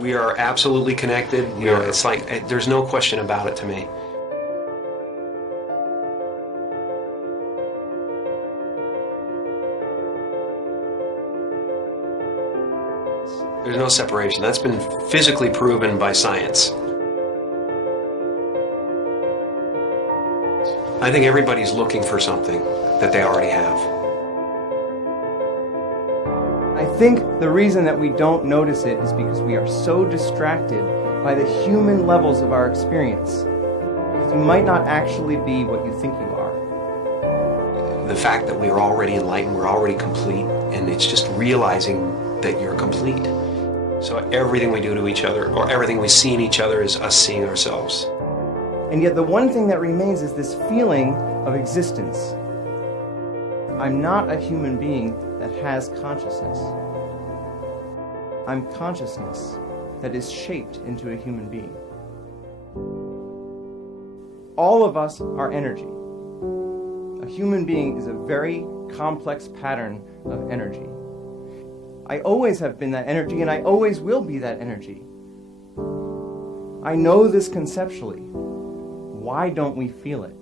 We are absolutely connected. It's like, there's no question about it to me. There's no separation. That's been physically proven by science. I think everybody's looking for something that they already have. I think the reason that we don't notice it is because we are so distracted by the human levels of our experience. Because you might not actually be what you think you are. The fact that we are already enlightened, we're already complete, and it's just realizing that you're complete. So everything we do to each other, or everything we see in each other, is us seeing ourselves. And yet the one thing that remains is this feeling of existence. I'm not a human being that has consciousness. I'm consciousness that is shaped into a human being. All of us are energy. A human being is a very complex pattern of energy. I always have been that energy, and I always will be that energy. I know this conceptually. Why don't we feel it?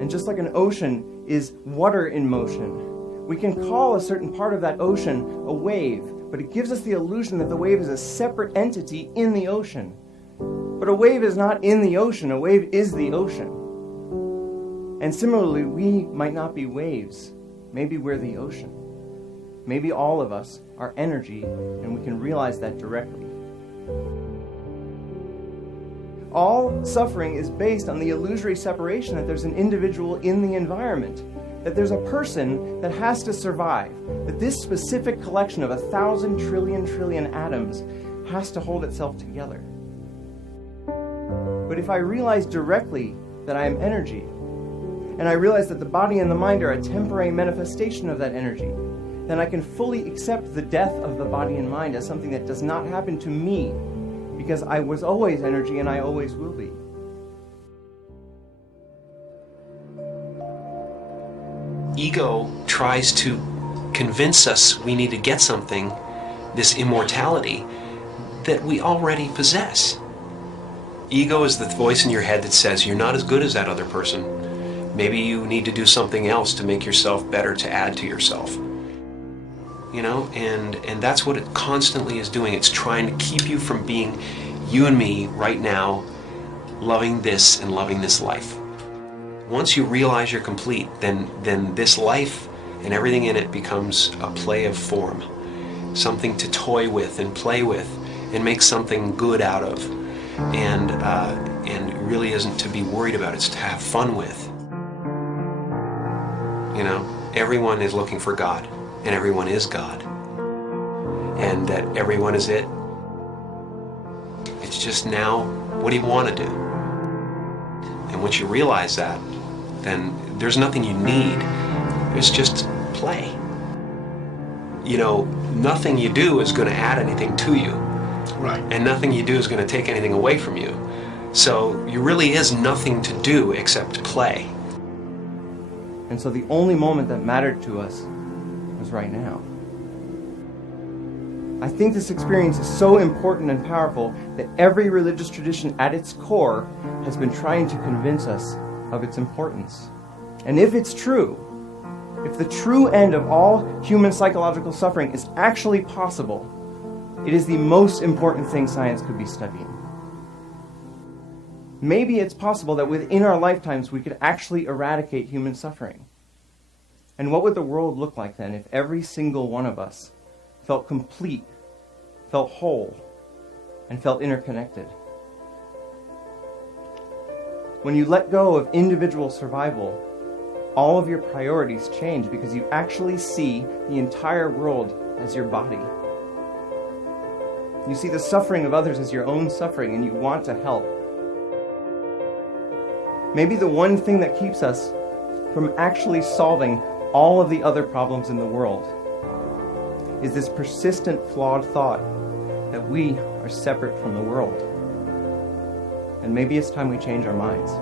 And just like an ocean is water in motion, we can call a certain part of that ocean a wave, but it gives us the illusion that the wave is a separate entity in the ocean. But a wave is not in the ocean, a wave is the ocean. And similarly, we might not be waves. Maybe we're the ocean. Maybe all of us are energy, and we can realize that directly. All suffering is based on the illusory separation that there's an individual in the environment, that there's a person that has to survive, that this specific collection of 1,000 trillion atoms has to hold itself together. But if I realize directly that I am energy, and I realize that the body and the mind are a temporary manifestation of that energy, then I can fully accept the death of the body and mind as something that does not happen to me, because I was always energy and I always will be. Ego tries to convince us we need to get something, this immortality, that we already possess. Ego is the voice in your head that says you're not as good as that other person. Maybe you need to do something else to make yourself better, to add to yourself. You know, and that's what it constantly is doing. It's trying to keep you from being you and me right now, loving this and loving this life. Once you realize you're complete, then this life and everything in it becomes a play of form, something to toy with and play with and make something good out of, and it really isn't to be worried about. It's to have fun with. You know, everyone is looking for God. And everyone is God. And that everyone is it. It's just now, what do you want to do? And once you realize that, then there's nothing you need. It's just play. You know, nothing you do is going to add anything to you. Right. And nothing you do is going to take anything away from you. So there really is nothing to do except play. And so the only moment that mattered to us was right now. I think this experience is so important and powerful that every religious tradition at its core has been trying to convince us of its importance. And if it's true, if the true end of all human psychological suffering is actually possible, it is the most important thing science could be studying. Maybe it's possible that within our lifetimes we could actually eradicate human suffering. And what would the world look like then if every single one of us felt complete, felt whole, and felt interconnected? When you let go of individual survival, all of your priorities change because you actually see the entire world as your body. You see the suffering of others as your own suffering, and you want to help. Maybe the one thing that keeps us from actually solving all of the other problems in the world is this persistent, flawed thought that we are separate from the world. And maybe it's time we change our minds.